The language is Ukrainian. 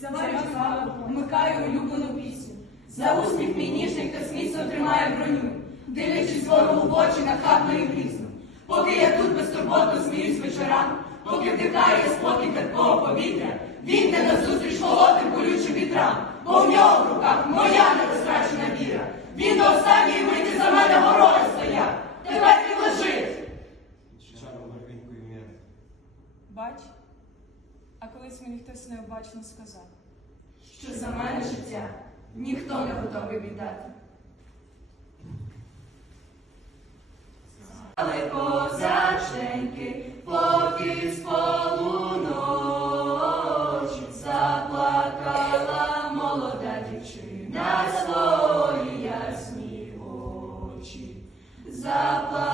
Заварю каву, вмикаю улюблену пісню. За усміх мій ніжний, хто міцно тримає броню, дивлячись ворогу в очі нахабно і грізно. Поки я тут безтурботно сміюсь вечорам, поки вдихає спокій терпкого повітря, він йде назустріч холодним болючим вітрам, бо в нього в руках моя нерозтрачена віра. Він до останньої миті за мене горою стояв. Тепер він лежить. Бач, а колись мені хтось необачно сказав, що за мене життя ніхто не готовий віддати. Але козаченьки, поки з полуночі заплакала молода дівчина свої ясні очі. Заплакала